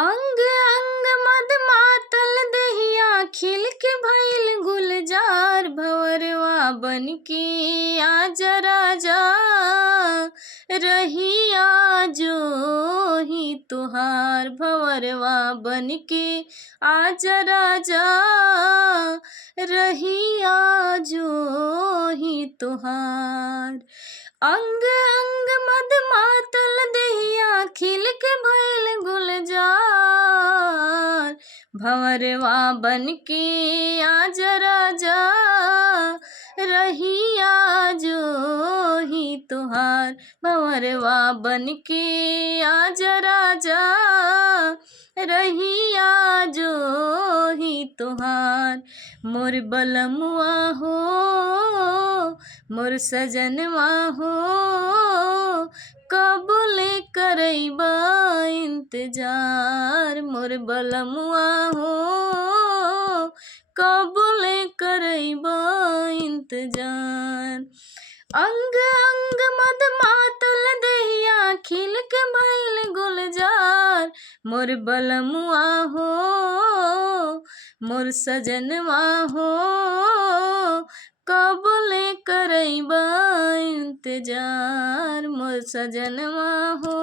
अंग अंग मद मातल दहिया खिल के भइल गुलजार भंवरवा बनके आजा राजा रहिया जो ही तुहार भंवरवा बनके आजा राजा रहिया जो ही तुहार। अंग अंग मद मातल दहिया खिल के भइल गुलजार भंवरवा बनके आजा राजा रहिया जो ही तुहार भंवरवा बनके आजा राजा रहिया जो ही तुहार। मोर बलमुआ हो मोर सजनवा हो कबूले करैबा इंतजार मोर बलमुआ हो कबूले करैबा इंतजार। अंग अंग मद मातल दहिया खिल के भइल गुलजार मोर बलमुआ हो मोर सजनवा हो कबूले करैबा इंतजार मोर सजनवा हो